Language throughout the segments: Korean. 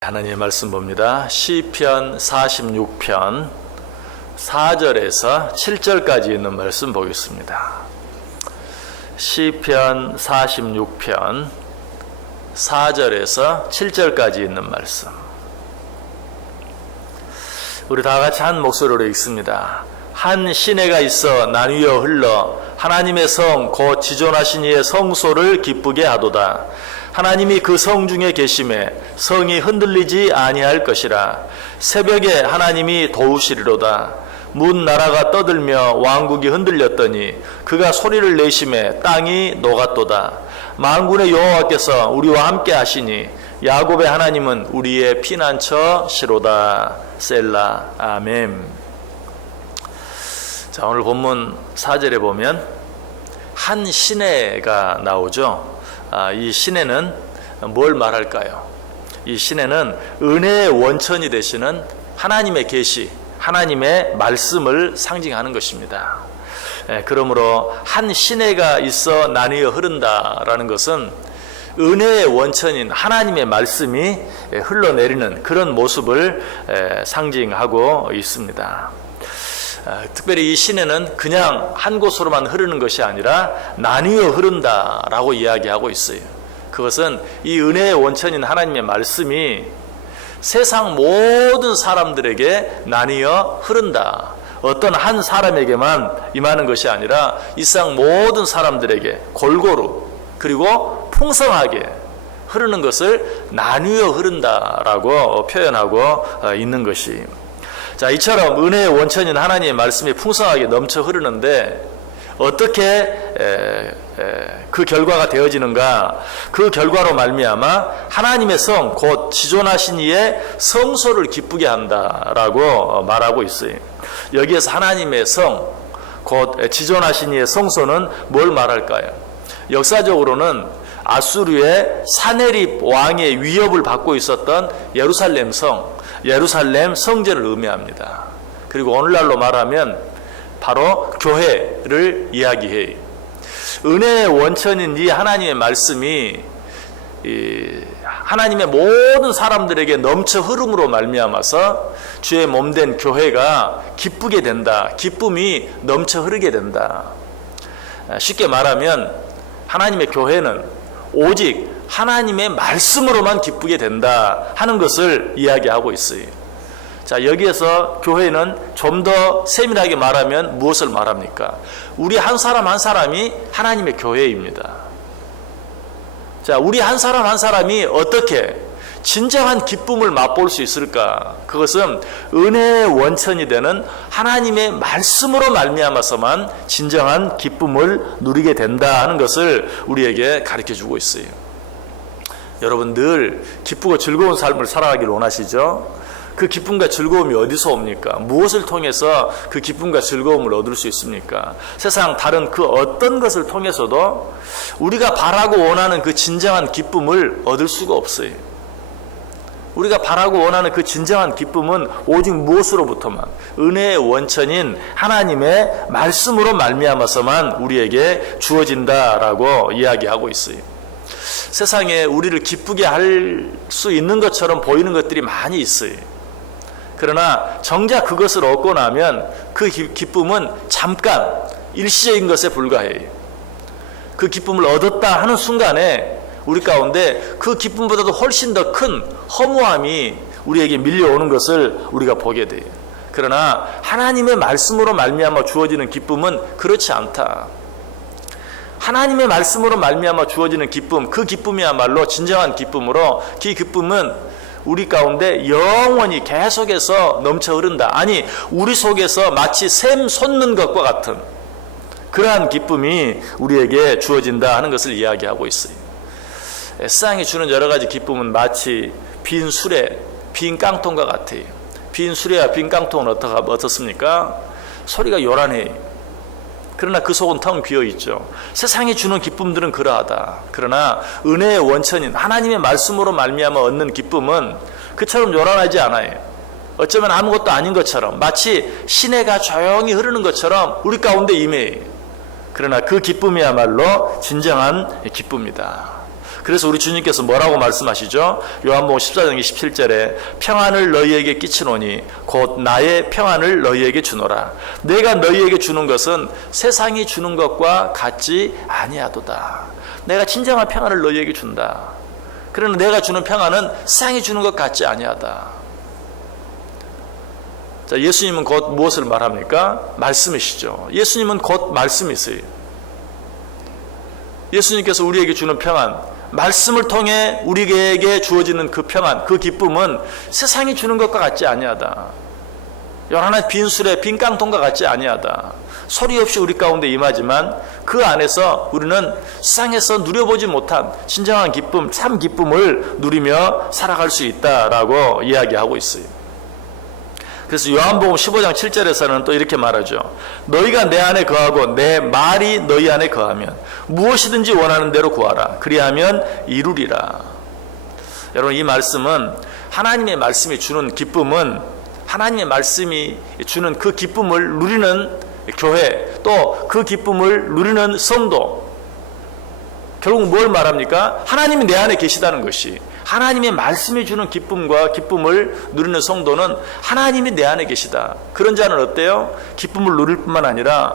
하나님의 말씀 봅니다. 시편 46편 4절에서 7절까지 있는 말씀 보겠습니다. 시편 46편 4절에서 7절까지 있는 말씀. 우리 다 같이 한 목소리로 읽습니다. 한 시내가 있어 나뉘어 흘러 하나님의 성 곧 지존하신 이의 성소를 기쁘게 하도다. 하나님이 그 성 중에 계심에 성이 흔들리지 아니할 것이라. 새벽에 하나님이 도우시리로다. 문 나라가 떠들며 왕국이 흔들렸더니 그가 소리를 내심에 땅이 녹았도다. 만군의 여호와께서 우리와 함께 하시니 야곱의 하나님은 우리의 피난처시로다. 셀라. 아멘. 자, 오늘 본문 4절에 보면 한 시내가 나오죠. 이 시내는 뭘 말할까요? 이 시내는 은혜의 원천이 되시는 하나님의 계시, 하나님의 말씀을 상징하는 것입니다. 그러므로 한 시내가 있어 나뉘어 흐른다라는 것은 은혜의 원천인 하나님의 말씀이 흘러내리는 그런 모습을 상징하고 있습니다. 특별히 이 시내는 그냥 한 곳으로만 흐르는 것이 아니라 나뉘어 흐른다라고 이야기하고 있어요. 그것은 이 은혜의 원천인 하나님의 말씀이 세상 모든 사람들에게 나뉘어 흐른다. 어떤 한 사람에게만 임하는 것이 아니라 이 세상 모든 사람들에게 골고루 그리고 풍성하게 흐르는 것을 나뉘어 흐른다라고 표현하고 있는 것이. 자, 이처럼 은혜의 원천인 하나님의 말씀이 풍성하게 넘쳐 흐르는데 어떻게 그 결과가 되어지는가? 그 결과로 말미암아 하나님의 성 곧 지존하신 이의 성소를 기쁘게 한다라고 말하고 있어요. 여기에서 하나님의 성 곧 지존하신 이의 성소는 뭘 말할까요? 역사적으로는 아수르의 사네립 왕의 위협을 받고 있었던 예루살렘 성전을 의미합니다. 그리고 오늘날로 말하면 바로 교회를 이야기해요. 은혜의 원천인 이 하나님의 말씀이 하나님의 모든 사람들에게 넘쳐 흐름으로 말미암아서 주의 몸된 교회가 기쁘게 된다. 기쁨이 넘쳐 흐르게 된다. 쉽게 말하면 하나님의 교회는 오직 하나님의 말씀으로만 기쁘게 된다 하는 것을 이야기하고 있어요. 자, 여기에서 교회는 좀 더 세밀하게 말하면 무엇을 말합니까? 우리 한 사람 한 사람이 하나님의 교회입니다. 자, 우리 한 사람 한 사람이 어떻게 진정한 기쁨을 맛볼 수 있을까? 그것은 은혜의 원천이 되는 하나님의 말씀으로 말미암아서만 진정한 기쁨을 누리게 된다 하는 것을 우리에게 가르쳐주고 있어요. 여러분 늘 기쁘고 즐거운 삶을 살아가길 원하시죠? 그 기쁨과 즐거움이 어디서 옵니까? 무엇을 통해서 그 기쁨과 즐거움을 얻을 수 있습니까? 세상 다른 그 어떤 것을 통해서도 우리가 바라고 원하는 그 진정한 기쁨을 얻을 수가 없어요. 우리가 바라고 원하는 그 진정한 기쁨은 오직 무엇으로부터만 은혜의 원천인 하나님의 말씀으로 말미암아서만 우리에게 주어진다라고 이야기하고 있어요. 세상에 우리를 기쁘게 할 수 있는 것처럼 보이는 것들이 많이 있어요. 그러나 정작 그것을 얻고 나면 그 기쁨은 잠깐 일시적인 것에 불과해요. 그 기쁨을 얻었다 하는 순간에 우리 가운데 그 기쁨보다도 훨씬 더 큰 허무함이 우리에게 밀려오는 것을 우리가 보게 돼요. 그러나 하나님의 말씀으로 말미암아 주어지는 기쁨은 그렇지 않다. 하나님의 말씀으로 말미암아 주어지는 기쁨, 그 기쁨이야말로 진정한 기쁨으로 그 기쁨은 우리 가운데 영원히 계속해서 넘쳐 흐른다. 아니, 우리 속에서 마치 샘 솟는 것과 같은 그러한 기쁨이 우리에게 주어진다 하는 것을 이야기하고 있어요. 세상이 주는 여러 가지 기쁨은 마치 빈 수레, 빈 깡통과 같아요. 빈 수레와 빈 깡통은 어떻습니까? 소리가 요란해요. 그러나 그 속은 텅 비어있죠. 세상이 주는 기쁨들은 그러하다. 그러나 은혜의 원천인 하나님의 말씀으로 말미암아 얻는 기쁨은 그처럼 요란하지 않아요. 어쩌면 아무것도 아닌 것처럼 마치 시내가 조용히 흐르는 것처럼 우리 가운데 임해요. 그러나 그 기쁨이야말로 진정한 기쁨이다. 그래서 우리 주님께서 뭐라고 말씀하시죠? 요한복음 14장 27절에 평안을 너희에게 끼치노니 곧 나의 평안을 너희에게 주노라. 내가 너희에게 주는 것은 세상이 주는 것과 같지 아니하도다. 내가 진정한 평안을 너희에게 준다. 그러나 내가 주는 평안은 세상이 주는 것 같지 아니하다. 자, 예수님은 곧 무엇을 말합니까? 말씀이시죠. 예수님은 곧 말씀이세요. 예수님께서 우리에게 주는 평안, 말씀을 통해 우리에게 주어지는 그 평안, 그 기쁨은 세상이 주는 것과 같지 아니하다. 요란한 빈술에 빈 깡통과 같지 아니하다. 소리 없이 우리 가운데 임하지만 그 안에서 우리는 세상에서 누려보지 못한 진정한 기쁨, 참 기쁨을 누리며 살아갈 수 있다라고 이야기하고 있어요. 그래서 요한복음 15장 7절에서는 또 이렇게 말하죠. 너희가 내 안에 거하고 내 말이 너희 안에 거하면 무엇이든지 원하는 대로 구하라. 그리하면 이루리라. 여러분, 이 말씀은 하나님의 말씀이 주는 기쁨은, 하나님의 말씀이 주는 그 기쁨을 누리는 교회, 또 그 기쁨을 누리는 성도, 결국 뭘 말합니까? 하나님이 내 안에 계시다는 것이, 하나님의 말씀이 주는 기쁨과 기쁨을 누리는 성도는 하나님이 내 안에 계시다. 그런 자는 어때요? 기쁨을 누릴 뿐만 아니라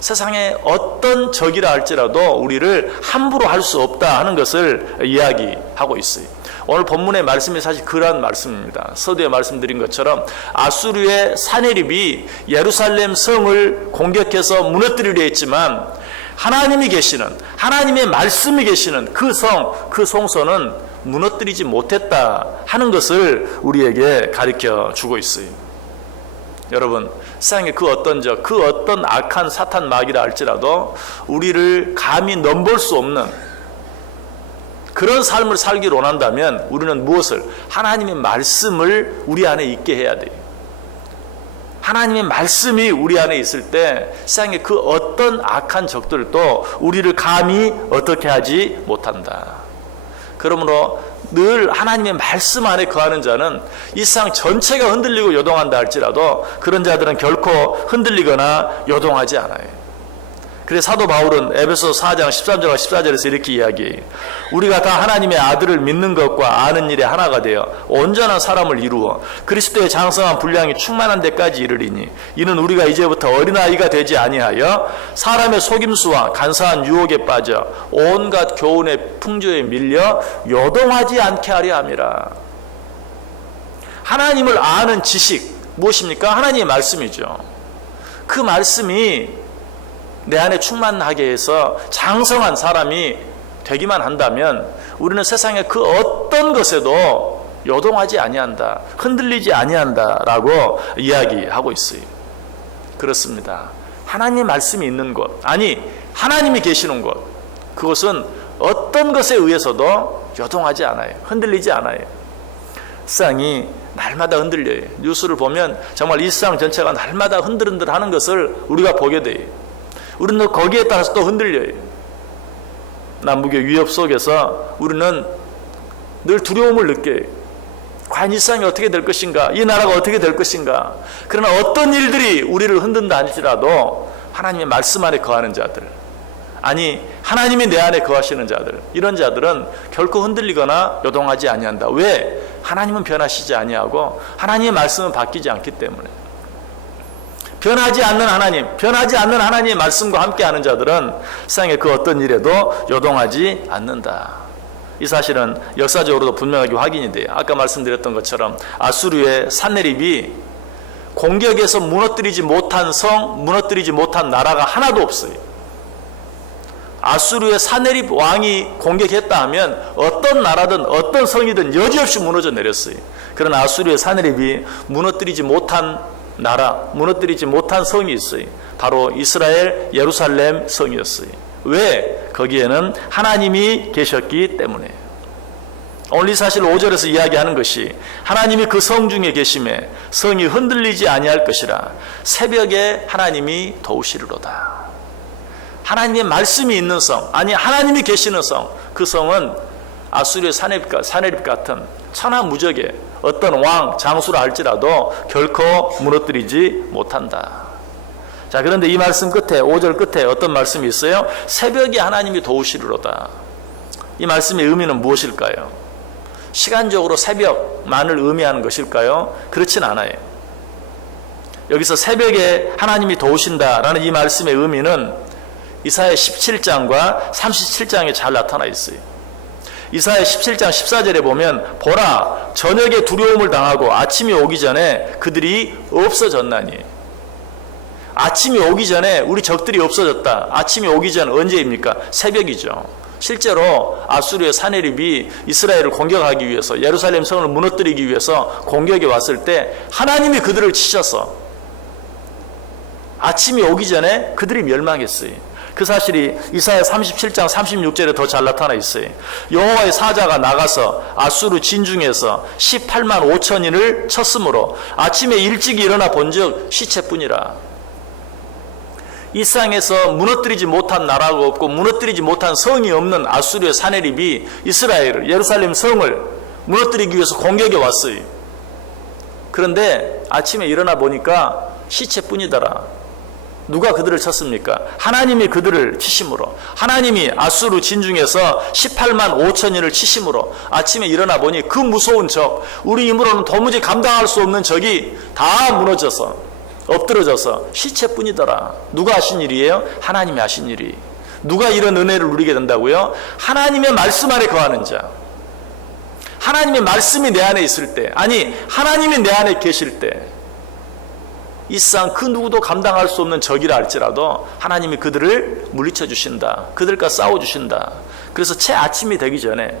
세상에 어떤 적이라 할지라도 우리를 함부로 할 수 없다 하는 것을 이야기하고 있어요. 오늘 본문의 말씀이 사실 그러한 말씀입니다. 서두에 말씀드린 것처럼 아수르의 사네립이 예루살렘 성을 공격해서 무너뜨리려 했지만 하나님이 계시는, 하나님의 말씀이 계시는 그 성, 그 성소는 무너뜨리지 못했다 하는 것을 우리에게 가르쳐 주고 있어요. 여러분, 세상의 그 어떤 적, 그 어떤 악한 사탄 마귀라 할지라도 우리를 감히 넘볼 수 없는 그런 삶을 살기를 원한다면 우리는 무엇을? 하나님의 말씀을 우리 안에 있게 해야 돼요. 하나님의 말씀이 우리 안에 있을 때 세상의 그 어떤 악한 적들도 우리를 감히 어떻게 하지 못한다. 그러므로 늘 하나님의 말씀 안에 거하는 자는 이 세상 전체가 흔들리고 요동한다 할지라도 그런 자들은 결코 흔들리거나 요동하지 않아요. 그래서 사도 바울은 에베소 4장 13절과 14절에서 이렇게 이야기해요. 우리가 다 하나님의 아들을 믿는 것과 아는 일에 하나가 되어 온전한 사람을 이루어 그리스도의 장성한 분량이 충만한 데까지 이르리니 이는 우리가 이제부터 어린아이가 되지 아니하여 사람의 속임수와 간사한 유혹에 빠져 온갖 교훈의 풍조에 밀려 요동하지 않게 하려 함이라. 하나님을 아는 지식 무엇입니까? 하나님의 말씀이죠. 그 말씀이 내 안에 충만하게 해서 장성한 사람이 되기만 한다면 우리는 세상의 그 어떤 것에도 요동하지 아니한다, 흔들리지 아니한다라고 이야기하고 있어요. 그렇습니다. 하나님의 말씀이 있는 곳, 아니 하나님이 계시는 곳, 그것은 어떤 것에 의해서도 요동하지 않아요. 흔들리지 않아요. 세상이 날마다 흔들려요. 뉴스를 보면 정말 이 세상 전체가 날마다 흔들흔들하는 것을 우리가 보게 돼요. 우리는 거기에 따라서 또 흔들려요. 남북의 위협 속에서 우리는 늘 두려움을 느껴요. 과연 이 세상이 어떻게 될 것인가? 이 나라가 어떻게 될 것인가? 그러나 어떤 일들이 우리를 흔든다 할지라도 하나님의 말씀 안에 거하는 자들, 아니 하나님이 내 안에 거하시는 자들, 이런 자들은 결코 흔들리거나 요동하지 아니한다. 왜? 하나님은 변하시지 아니하고 하나님의 말씀은 바뀌지 않기 때문에. 변하지 않는 하나님, 변하지 않는 하나님의 말씀과 함께하는 자들은 세상의 그 어떤 일에도 요동하지 않는다. 이 사실은 역사적으로도 분명하게 확인이 돼요. 아까 말씀드렸던 것처럼 아수르의 산네립이 공격에서 무너뜨리지 못한 성, 무너뜨리지 못한 나라가 하나도 없어요. 아수르의 산네립 왕이 공격했다 하면 어떤 나라든 어떤 성이든 여지없이 무너져 내렸어요. 그러나 아수르의 산네립이 무너뜨리지 못한 나라, 무너뜨리지 못한 성이 있어요. 바로 이스라엘 예루살렘 성이었어요. 왜? 거기에는 하나님이 계셨기 때문에. 오늘 이 사실 5절에서 이야기하는 것이 하나님이 그 성 중에 계심에 성이 흔들리지 아니할 것이라 새벽에 하나님이 도우시리로다. 하나님의 말씀이 있는 성, 아니 하나님이 계시는 성, 그 성은 아수르의 사네립 같은 천하무적의 어떤 왕, 장수라 할지라도 결코 무너뜨리지 못한다. 자, 그런데 이 말씀 끝에, 5절 끝에 어떤 말씀이 있어요? 새벽에 하나님이 도우시리로다. 이 말씀의 의미는 무엇일까요? 시간적으로 새벽만을 의미하는 것일까요? 그렇진 않아요. 여기서 새벽에 하나님이 도우신다라는 이 말씀의 의미는 이사야 17장과 37장에 잘 나타나 있어요. 이사야 17장 14절에 보면 보라 저녁에 두려움을 당하고 아침이 오기 전에 그들이 없어졌나니. 아침이 오기 전에 우리 적들이 없어졌다. 아침이 오기 전 언제입니까? 새벽이죠. 실제로 아수르의 사네립이 이스라엘을 공격하기 위해서 예루살렘 성을 무너뜨리기 위해서 공격이 왔을 때 하나님이 그들을 치셔서 아침이 오기 전에 그들이 멸망했어요. 그 사실이 이사야 37장 36절에 더 잘 나타나 있어요. 여호와의 사자가 나가서 아수르 진중에서 18만 5천인을 쳤으므로 아침에 일찍 일어나 본즉 시체뿐이라. 이 땅에서 무너뜨리지 못한 나라가 없고 무너뜨리지 못한 성이 없는 아수르의 사네립이 이스라엘을 예루살렘 성을 무너뜨리기 위해서 공격에 왔어요. 그런데 아침에 일어나 보니까 시체뿐이더라. 누가 그들을 쳤습니까? 하나님이 그들을 치심으로, 하나님이 아수르 진중에서 18만 5천인을 치심으로 아침에 일어나 보니 그 무서운 적, 우리 힘으로는 도무지 감당할 수 없는 적이 다 무너져서 엎드러져서 시체뿐이더라. 누가 하신 일이에요? 하나님이 하신 일이. 누가 이런 은혜를 누리게 된다고요? 하나님의 말씀 안에 거하는 자. 하나님의 말씀이 내 안에 있을 때, 아니 하나님이 내 안에 계실 때, 이 세상 그 누구도 감당할 수 없는 적이라 할지라도 하나님이 그들을 물리쳐 주신다. 그들과 싸워 주신다. 그래서 채 아침이 되기 전에,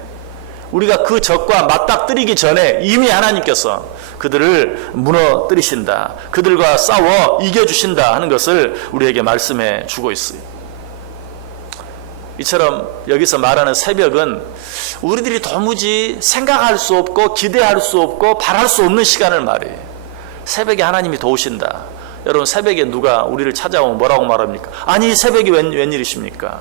우리가 그 적과 맞닥뜨리기 전에 이미 하나님께서 그들을 무너뜨리신다. 그들과 싸워 이겨주신다 하는 것을 우리에게 말씀해 주고 있어요. 이처럼 여기서 말하는 새벽은 우리들이 도무지 생각할 수 없고 기대할 수 없고 바랄 수 없는 시간을 말해요. 새벽에 하나님이 도우신다. 여러분, 새벽에 누가 우리를 찾아오면 뭐라고 말합니까? 아니 이 새벽이 웬일이십니까?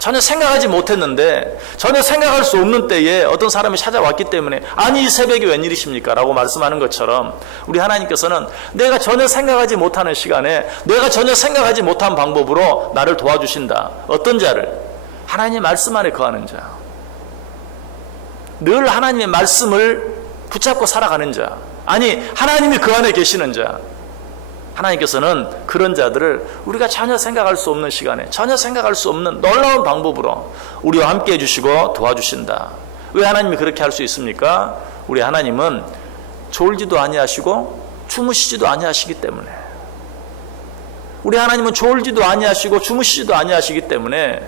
전혀 생각하지 못했는데, 전혀 생각할 수 없는 때에 어떤 사람이 찾아왔기 때문에 아니 이 새벽이 웬일이십니까? 라고 말씀하는 것처럼 우리 하나님께서는 내가 전혀 생각하지 못하는 시간에 내가 전혀 생각하지 못한 방법으로 나를 도와주신다. 어떤 자를? 하나님의 말씀 안에 거하는 자, 늘 하나님의 말씀을 붙잡고 살아가는 자, 아니 하나님이 그 안에 계시는 자, 하나님께서는 그런 자들을 우리가 전혀 생각할 수 없는 시간에 전혀 생각할 수 없는 놀라운 방법으로 우리와 함께 해주시고 도와주신다. 왜 하나님이 그렇게 할 수 있습니까? 우리 하나님은 졸지도 아니하시고 주무시지도 아니하시기 때문에, 우리 하나님은 졸지도 아니하시고 주무시지도 아니하시기 때문에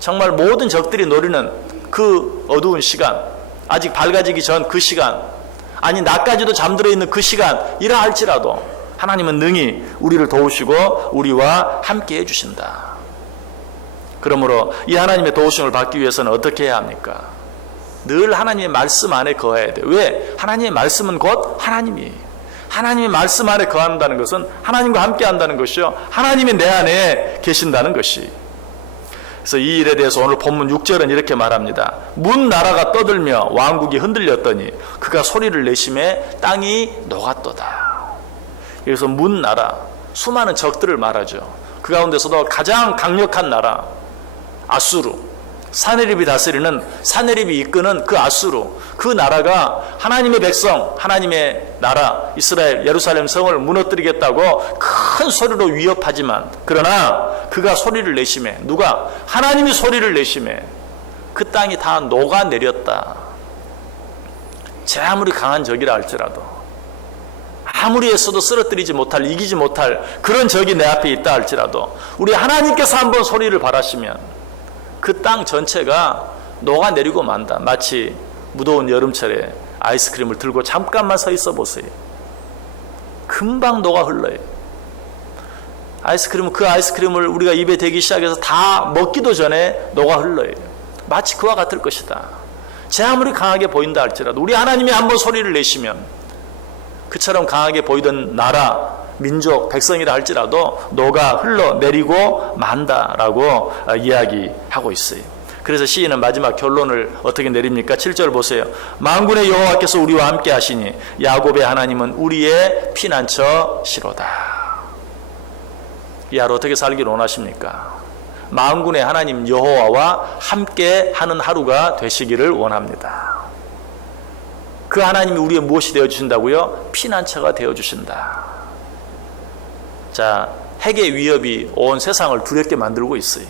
정말 모든 적들이 노리는 그 어두운 시간, 아직 밝아지기 전 그 시간, 아니 낮까지도 잠들어 있는 그 시간이라 할지라도 하나님은 능히 우리를 도우시고 우리와 함께 해주신다. 그러므로 이 하나님의 도우심을 받기 위해서는 어떻게 해야 합니까? 늘 하나님의 말씀 안에 거해야 돼요. 왜? 하나님의 말씀은 곧 하나님의 말씀 안에 거한다는 것은 하나님과 함께 한다는 것이요, 하나님이 내 안에 계신다는 것이. 그래서 이 일에 대해서 오늘 본문 6절은 이렇게 말합니다. 문 나라가 떠들며 왕국이 흔들렸더니 그가 소리를 내심에 땅이 녹았도다. 그래서 문 나라, 수많은 적들을 말하죠. 그 가운데서도 가장 강력한 나라 아수르, 사네립이 다스리는, 사네립이 이끄는 그 아수르, 그 나라가 하나님의 백성, 하나님의 나라 이스라엘 예루살렘 성을 무너뜨리겠다고 큰 소리로 위협하지만, 그러나 그가 소리를 내심에, 누가? 하나님이 소리를 내심에 그 땅이 다 녹아내렸다. 제 아무리 강한 적이라 할지라도, 아무리 애써도 쓰러뜨리지 못할, 이기지 못할 그런 적이 내 앞에 있다 할지라도 우리 하나님께서 한번 소리를 발하시면 그 땅 전체가 녹아내리고 만다. 마치 무더운 여름철에 아이스크림을 들고 잠깐만 서 있어 보세요. 금방 녹아 흘러요. 그 아이스크림을 우리가 입에 대기 시작해서 다 먹기도 전에 녹아 흘러요. 마치 그와 같을 것이다. 제 아무리 강하게 보인다 할지라도 우리 하나님이 한번 소리를 내시면 그처럼 강하게 보이던 나라, 민족, 백성이라 할지라도 녹아 흘러내리고 만다라고 이야기하고 있어요. 그래서 시인은 마지막 결론을 어떻게 내립니까? 7절 보세요. 만군의 여호와께서 우리와 함께 하시니 야곱의 하나님은 우리의 피난처시로다. 이 하루 어떻게 살기를 원하십니까? 만군의 하나님 여호와와 함께 하는 하루가 되시기를 원합니다. 그 하나님이 우리의 무엇이 되어주신다고요? 피난처가 되어주신다. 자, 핵의 위협이 온 세상을 두렵게 만들고 있어요.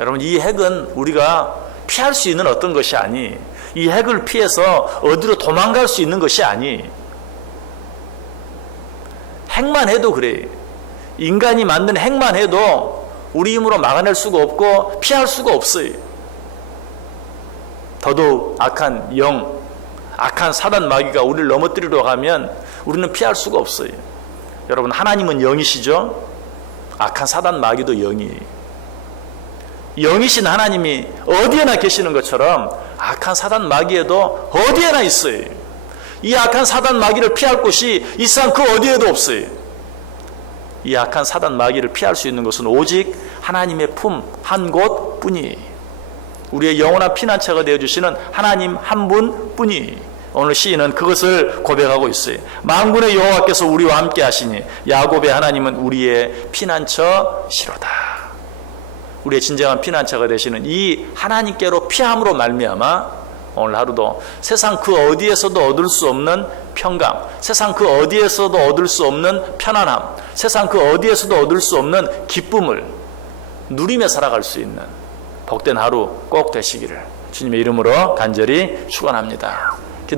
여러분, 이 핵은 우리가 피할 수 있는 어떤 것이 아니, 이 핵을 피해서 어디로 도망갈 수 있는 것이 아니, 핵만 해도 그래. 인간이 만든 핵만 해도 우리 힘으로 막아낼 수가 없고 피할 수가 없어요. 더더욱 악한 영, 악한 사단 마귀가 우리를 넘어뜨리려 하면 우리는 피할 수가 없어요. 여러분, 하나님은 영이시죠? 악한 사단 마귀도 영이에요. 영이신 하나님이 어디에나 계시는 것처럼 악한 사단 마귀에도 어디에나 있어요. 이 악한 사단 마귀를 피할 곳이 이 세상 그 어디에도 없어요. 이 악한 사단 마귀를 피할 수 있는 것은 오직 하나님의 품 한 곳뿐이에요. 우리의 영원한 피난처가 되어주시는 하나님 한 분뿐이에요. 오늘 시인은 그것을 고백하고 있어요. 만군의 여호와께서 우리와 함께 하시니 야곱의 하나님은 우리의 피난처시로다. 우리의 진정한 피난처가 되시는 이 하나님께로 피함으로 말미암아 오늘 하루도 세상 그 어디에서도 얻을 수 없는 평강, 세상 그 어디에서도 얻을 수 없는 편안함, 세상 그 어디에서도 얻을 수 없는 기쁨을 누리며 살아갈 수 있는 복된 하루 꼭 되시기를 주님의 이름으로 간절히 축원합니다.